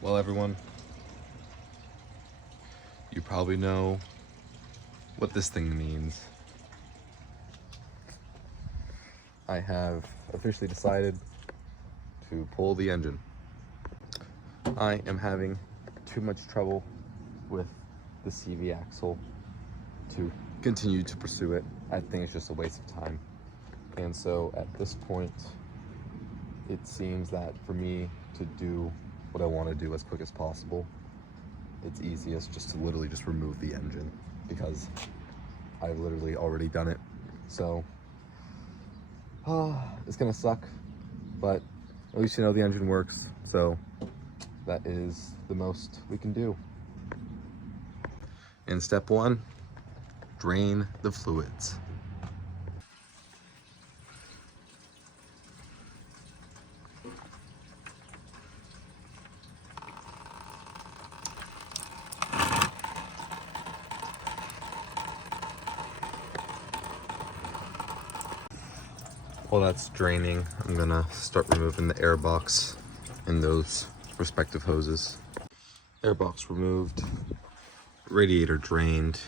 Well, everyone, you probably know what this thing means. I have officially decided to pull the engine. I am having too much trouble with the CV axle to continue to pursue it. I think it's just a waste of time. And so at this point, it seems that for me to do what I want to do as quick as possible, it's easiest just to literally just remove the engine, because I've literally already done it. So it's gonna suck, but at least you know the engine works, so that is the most we can do. And step one, drain the fluids. While that's draining, I'm gonna start removing the air box in those respective hoses. Air box removed, radiator drained,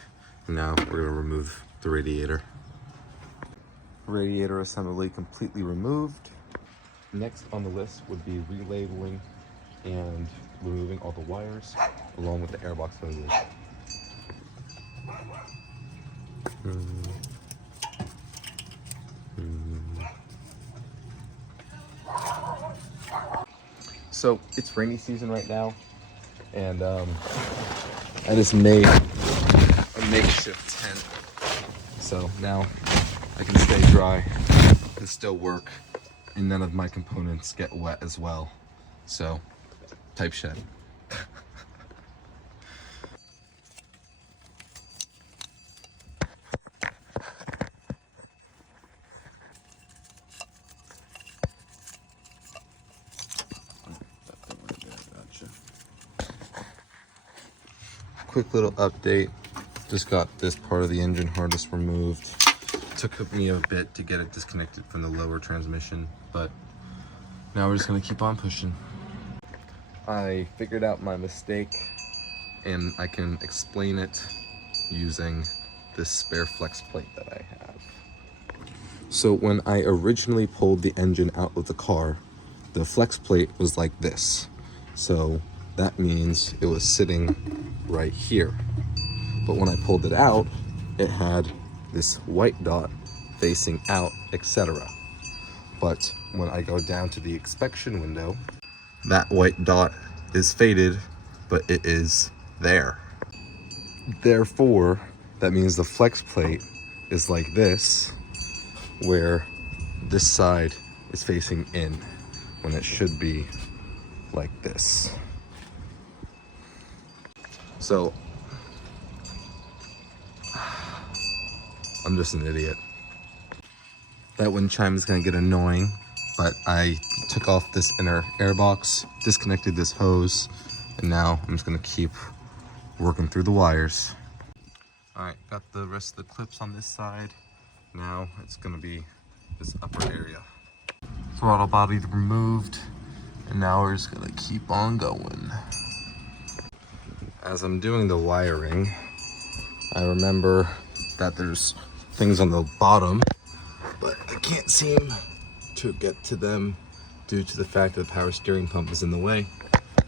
and now we're gonna remove the radiator. Radiator assembly completely removed. Next on the list would be relabeling and removing all the wires along with the airbox hoses. So it's rainy season right now, and I just made a makeshift tent, so now I can stay dry and still work, and none of my components get wet as well. So, type shed. Quick little update. Just got this part of the engine harness removed. Took me a bit to get it disconnected from the lower transmission, but now we're just gonna keep on pushing. I figured out my mistake, and I can explain it using this spare flex plate that I have. So when I originally pulled the engine out of the car, the flex plate was like this. So that means it was sitting right here. But when I pulled it out, it had this white dot facing out, etc. But when I go down to the inspection window, that white dot is faded, but it is there. Therefore, that means the flex plate is like this, where this side is facing in, when it should be like this. So, I'm just an idiot. That wind chime is gonna get annoying, but I took off this inner air box, disconnected this hose, and now I'm just gonna keep working through the wires. All right, got the rest of the clips on this side. Now it's gonna be this upper area. Throttle body removed, and now we're just gonna keep on going. As I'm doing the wiring, I remember that there's things on the bottom, but I can't seem to get to them due to the fact that the power steering pump is in the way,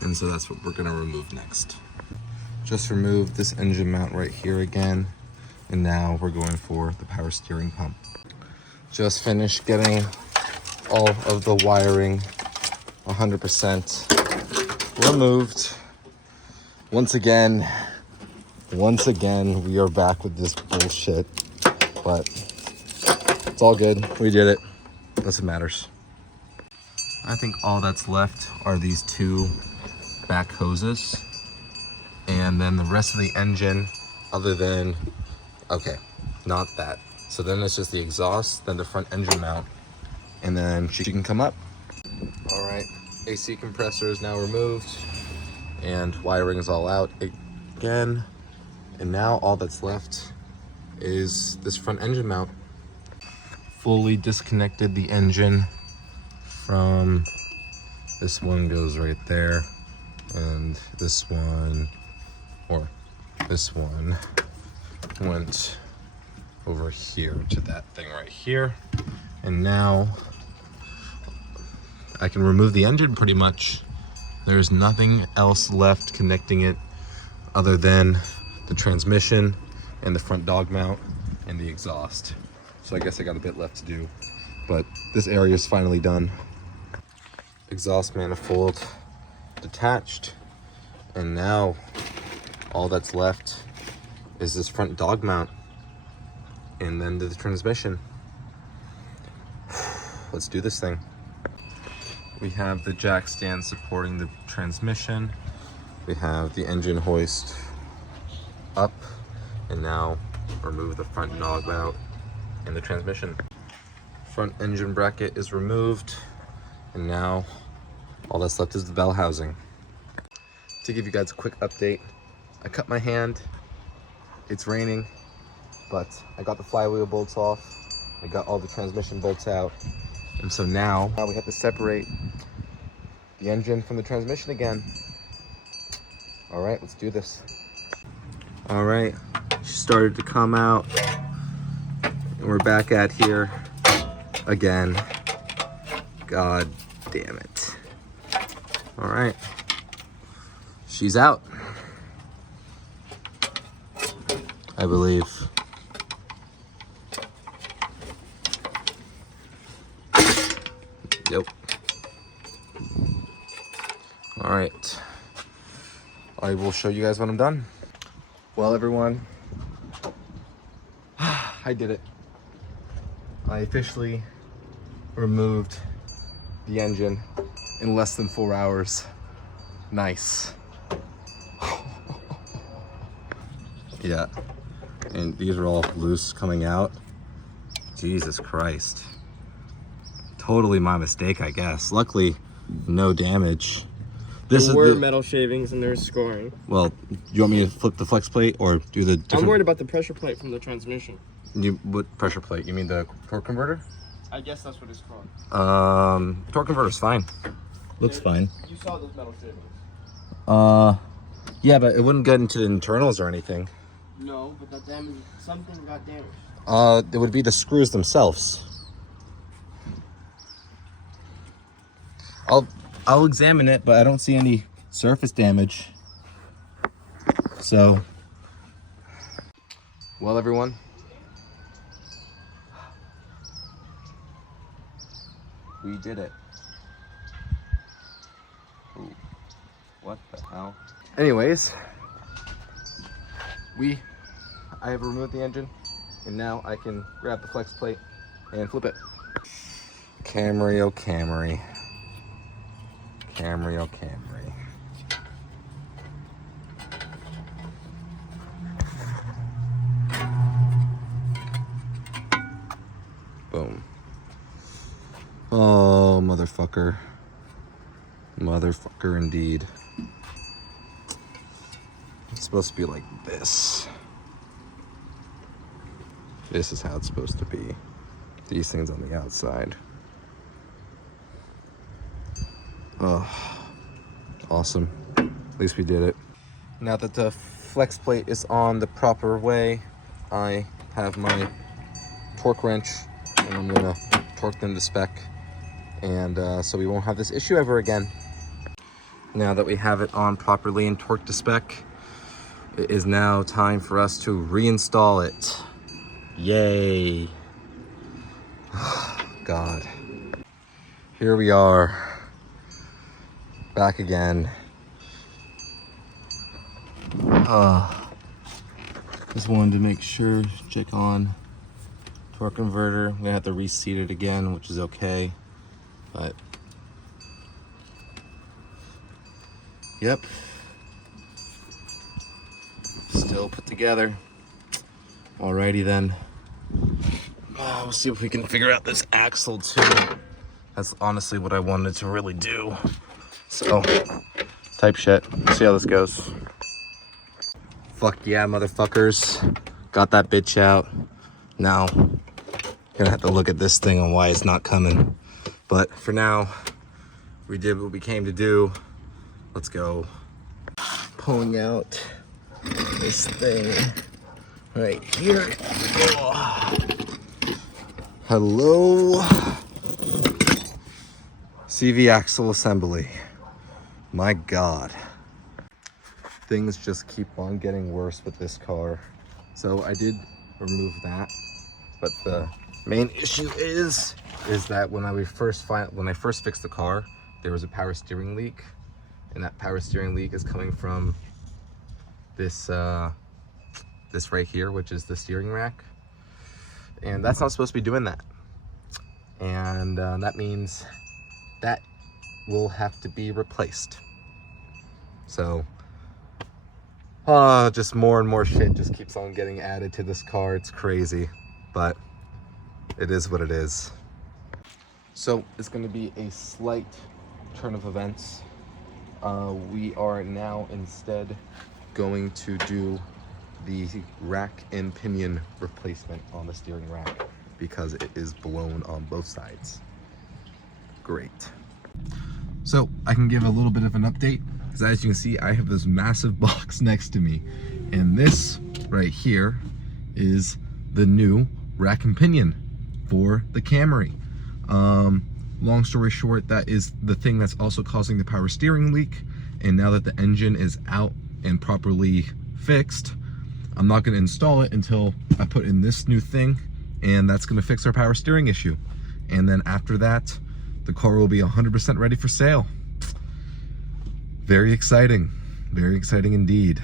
and so that's what we're gonna remove next. Just removed this engine mount right here again, and now we're going for the power steering pump. Just finished getting all of the wiring 100% removed. Once again, we are back with this bullshit, but it's all good. We did it. That's what matters. I think all that's left are these two back hoses, and then the rest of the engine, other than, okay, not that. So then it's just the exhaust, then the front engine mount, and then she can come up. All right, AC compressor is now removed, and wiring is all out again. And now all that's left is this front engine mount. Fully disconnected the engine from This one goes right there, and this one, or this one, went over here to that thing right here. And now I can remove the engine pretty much. There's nothing else left connecting it other than the transmission and the front dog mount and the exhaust. So I guess I got a bit left to do, but this area is finally done. Exhaust manifold detached, and now all that's left is this front dog mount and then the transmission. Let's do this thing. We have the jack stand supporting the transmission. We have the engine hoist up, and now remove the front dog mount and the transmission. Front engine bracket is removed, and now all that's left is the bell housing. To give you guys a quick update, I cut my hand. It's raining, but I got the flywheel bolts off. I got all the transmission bolts out. And so now we have to separate the engine from the transmission again. All right, let's do this. All right, she started to come out, and we're back at here again. God damn it. All right, she's out, I believe. Yep. All right, I will show you guys when I'm done. Well, everyone, I did it. I officially removed the engine in less than 4 hours. Nice. Yeah, and these are all loose coming out. Jesus Christ. Totally my mistake, I guess. Luckily, no damage. There were metal shavings and there's scoring. Well, you want me to flip the flex plate or do the different... I'm worried about the pressure plate from the transmission. What pressure plate? You mean the torque converter? I guess that's what it's called. Torque converter's fine. Looks fine. You saw those metal shavings. Yeah, but it wouldn't get into the internals or anything. No, but that damage, something got damaged. It would be the screws themselves. I'll examine it, but I don't see any surface damage. So, well, everyone, we did it. Ooh, what the hell? Anyways, I have removed the engine, and now I can grab the flex plate and flip it. Camry, oh Camry. Camry, oh Camry. Boom. Oh, motherfucker. Motherfucker indeed. It's supposed to be like this. This is how it's supposed to be. These things on the outside. Oh, awesome. At least we did it. Now that the flex plate is on the proper way, I have my torque wrench and I'm gonna torque them to spec, and so we won't have this issue ever again. Now that we have it on properly and torqued to spec, it is now time for us to reinstall it. Yay. God. Here we are. Back again. Just wanted to make sure, check on torque converter. I'm gonna have to reseat it again, which is okay, but yep, still put together. Alrighty then. We'll see if we can figure out this axle too. That's honestly what I wanted to really do. So, type shit. See how this goes. Fuck yeah, motherfuckers. Got that bitch out. Now, gonna have to look at this thing and why it's not coming. But for now, We did what we came to do. Let's go. Pulling out this thing right here. Oh. Hello. CV axle assembly. My God. Things just keep on getting worse with this car. So I did remove that, but the main issue is that when I first fixed the car, there was a power steering leak, and that power steering leak is coming from this this right here, which is the steering rack, and that's not supposed to be doing that, and that means that will have to be replaced. So just more and more shit just keeps on getting added to this car. It's crazy, but it is what it is. So it's going to be a slight turn of events. We are now instead going to do the rack and pinion replacement on the steering rack because it is blown on both sides. Great. So I can give a little bit of an update, because as you can see, I have this massive box next to me, and this right here is the new rack and pinion for the Camry. Long story short, that is the thing that's also causing the power steering leak, and now that the engine is out and properly fixed, I'm not going to install it until I put in this new thing, and that's going to fix our power steering issue. And then after that, the car will be 100% ready for sale. Very exciting indeed.